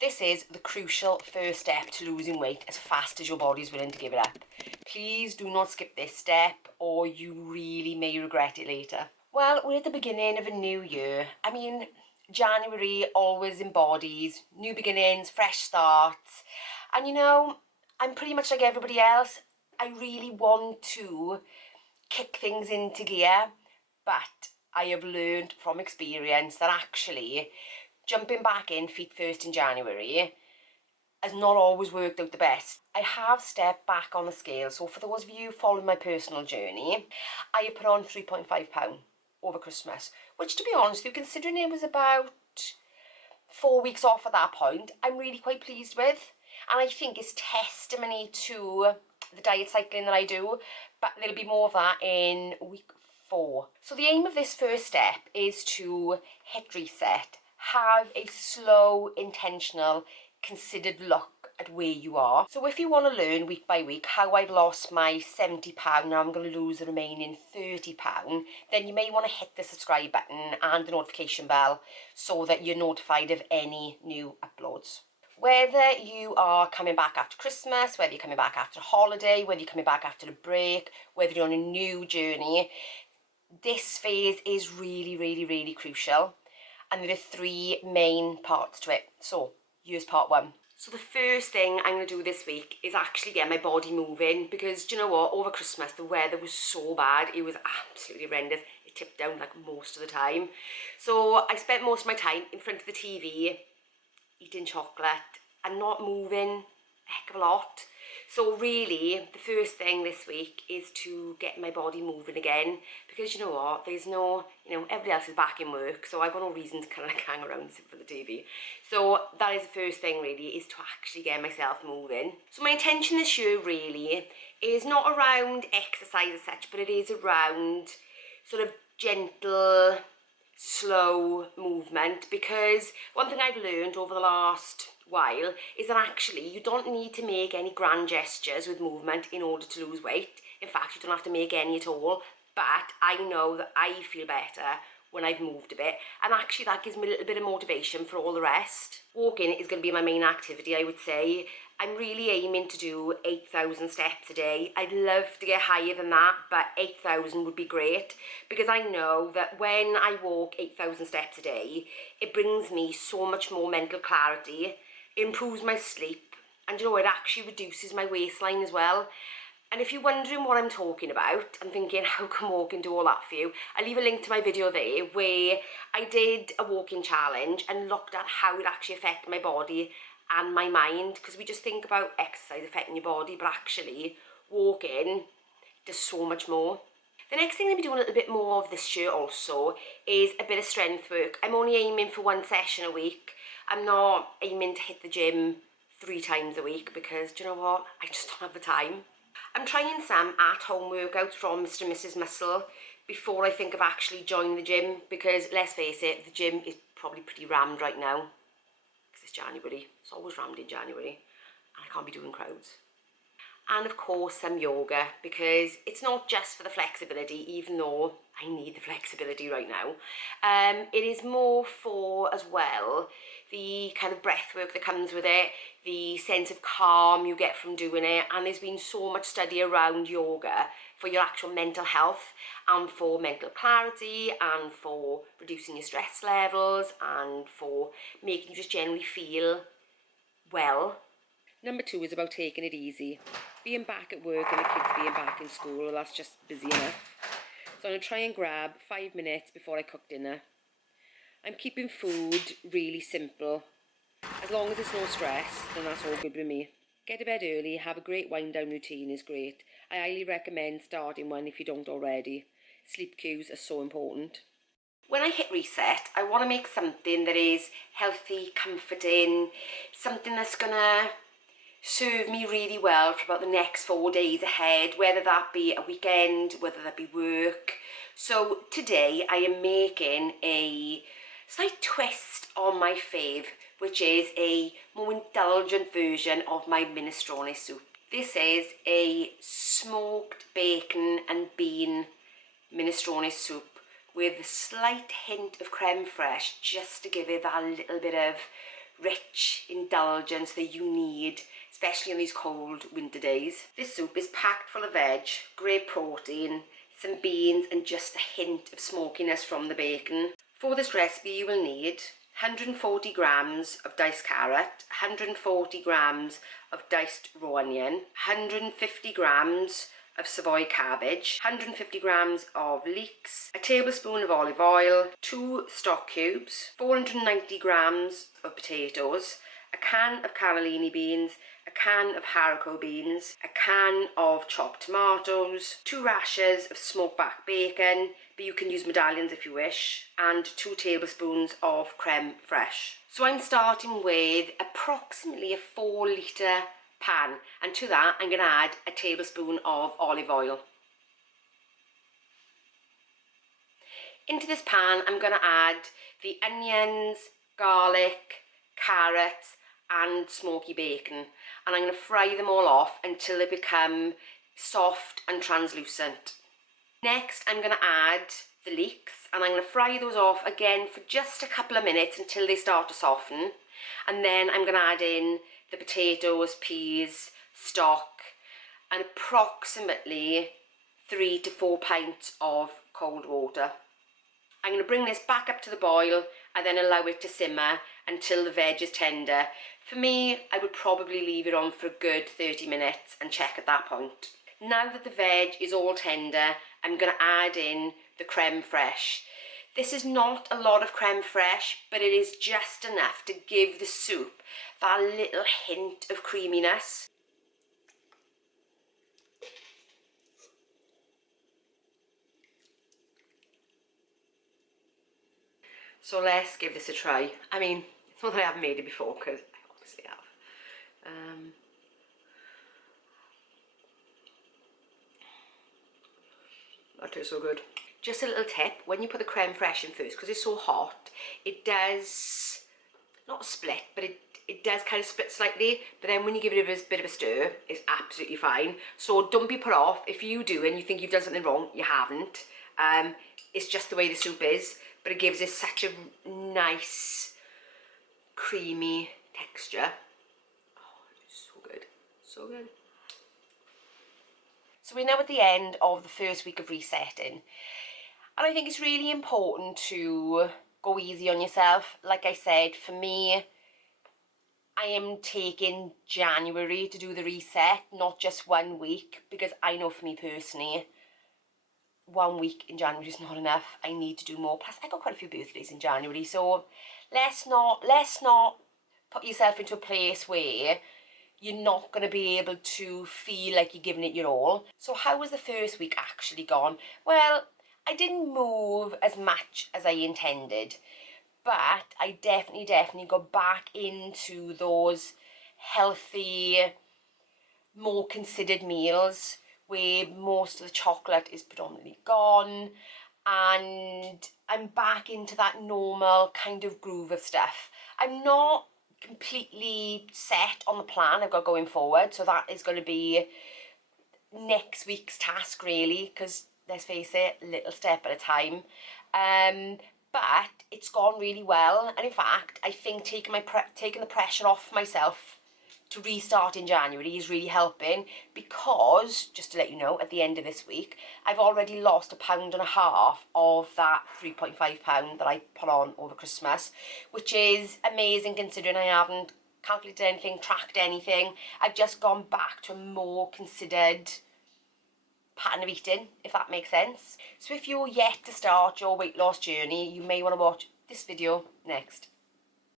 This is the crucial first step to losing weight as fast as your body is willing to give it up. Please do not skip this step or you really may regret it later. Well, we're at the beginning of a new year. I mean, January always embodies new beginnings, fresh starts. And you know, I'm pretty much like everybody else. I really want to kick things into gear, but I have learned from experience that actually jumping back in feet first in January has not always worked out the best. I have stepped back on the scale, so for those of you following my personal journey, I have put on 3.5 pounds over Christmas, which to be honest with you, considering it was about 4 weeks off at that point, I'm really quite pleased with. And I think it's testimony to the diet cycling that I do, but there'll be more of that in week 4. So the aim of this first step is to hit reset. Have a slow, intentional, considered look at where you are. So if you want to learn week by week how I've lost my £70, now I'm going to lose the remaining £30, then you may want to hit the subscribe button and the notification bell so that you're notified of any new uploads. Whether you are coming back after Christmas, whether you're coming back after a holiday, whether you're coming back after a break, whether you're on a new journey, this phase is really crucial. And there are 3 main parts to it. So here's part 1. So the first thing I'm going to do this week is actually get my body moving, because do you know what, over Christmas the weather was so bad, it was absolutely horrendous. It tipped down like most of the time. So I spent most of my time in front of the TV, eating chocolate and not moving a heck of a lot. So really, the first thing this week is to get my body moving again, because you know what, there's no, everybody else is back in work, so I've got no reason to kind of hang around and sit for the TV. So that is the first thing really, is to actually get myself moving. So my intention this year really is not around exercise as such, but it is around sort of gentle, slow movement, because one thing I've learned over the last while is that actually you don't need to make any grand gestures with movement in order to lose weight. In fact, you don't have to make any at all, but I know that I feel better when I've moved a bit, and actually that gives me a little bit of motivation for all the rest. Walking is going to be my main activity, I would say. I'm really aiming to do 8,000 steps a day. I'd love to get higher than that, but 8,000 would be great, because I know that when I walk 8,000 steps a day, it brings me so much more mental clarity, it improves my sleep, and it actually reduces my waistline as well. And if you're wondering what I'm talking about and thinking, how can walking do all that for you? I'll leave a link to my video there where I did a walking challenge and looked at how it actually affected my body and my mind, because we just think about exercise affecting your body, but actually walking does so much more. The next thing I'll be doing a little bit more of this year also is a bit of strength work. I'm only aiming for 1 session a week. I'm not aiming to hit the gym 3 times a week, because do you know what? I just don't have the time. I'm trying some at-home workouts from Mr. and Mrs. Muscle before I think of actually joining the gym, because let's face it, the gym is probably pretty rammed right now, because it's January. It's always rammed in January, and I can't be doing crowds. And of course some yoga, because it's not just for the flexibility, even though I need the flexibility right now. It is more for, as well, the kind of breath work that comes with it, the sense of calm you get from doing it. And there's been so much study around yoga for your actual mental health and for mental clarity and for reducing your stress levels and for making you just generally feel well. Number 2 is about taking it easy. Being back at work and the kids being back in school, well, that's just busy enough. So I'm going to try and grab 5 minutes before I cook dinner. I'm keeping food really simple. As long as it's no stress, then that's all good with me. Get to bed early, have a great wind down routine is great. I highly recommend starting one if you don't already. Sleep cues are so important. When I hit reset, I want to make something that is healthy, comforting, something that's going to serve me really well for about the next 4 days ahead, whether that be a weekend, whether that be work. So today I am making a slight twist on my fave, which is a more indulgent version of my minestrone soup. This is a smoked bacon and bean minestrone soup with a slight hint of creme fraiche, just to give it that little bit of rich indulgence that you need, especially on these cold winter days. This soup is packed full of veg, great protein, some beans and just a hint of smokiness from the bacon. For this recipe you will need 140 grams of diced carrot, 140 grams of diced raw onion, 150 grams of Savoy cabbage, 150 grams of leeks, a tablespoon of olive oil, 2 stock cubes, 490 grams of potatoes, a can of cannellini beans, a can of haricot beans, a can of chopped tomatoes, 2 rashers of smoked back bacon, but you can use medallions if you wish, and 2 tablespoons of creme fraiche. So I'm starting with approximately a 4 litre pan, and to that I'm going to add a tablespoon of olive oil. Into this pan I'm going to add the onions, garlic, carrots and smoky bacon, and I'm going to fry them all off until they become soft and translucent. Next I'm going to add the leeks, and I'm going to fry those off again for just a couple of minutes until they start to soften, and then I'm going to add in the potatoes, peas, stock and approximately 3 to 4 pints of cold water. I'm going to bring this back up to the boil and then allow it to simmer until the veg is tender. For me, I would probably leave it on for a good 30 minutes and check at that point. Now that the veg is all tender, I'm going to add in the creme fraiche. This is not a lot of creme fraiche, but it is just enough to give the soup that little hint of creaminess. So let's give this a try. I mean, it's not that I haven't made it before, because I obviously have. That tastes so good. Just a little tip, when you put the creme fraiche in first, because it's so hot, it does, not split, but it does kind of split slightly, but then when you give it a bit of a stir, it's absolutely fine. So don't be put off. If you do and you think you've done something wrong, you haven't. It's just the way the soup is, but it gives it such a nice, creamy texture. Oh, it's so good, so good. So we're now at the end of the first week of resetting, and I think it's really important to go easy on yourself. Like I said, for me, I am taking January to do the reset, not just 1 week, because I know for me personally, 1 week in January is not enough. I need to do more. Plus, I got quite a few birthdays in January, so let's not put yourself into a place where you're not going to be able to feel like you're giving it your all. So how was the first week actually gone? Well, I didn't move as much as I intended, but I definitely got back into those healthy, more considered meals where most of the chocolate is predominantly gone, and I'm back into that normal kind of groove of stuff. I'm not completely set on the plan I've got going forward, so that is going to be next week's task really, because let's face it, little step at a time. But it's gone really well, and in fact I think taking the pressure off myself to restart in January is really helping, because, just to let you know, at the end of this week I've already lost 1.5 pounds of that 3.5 pound that I put on over Christmas, which is amazing considering I haven't calculated anything, tracked anything. I've just gone back to a more considered pattern of eating, if that makes sense. So if you're yet to start your weight loss journey, you may want to watch this video next.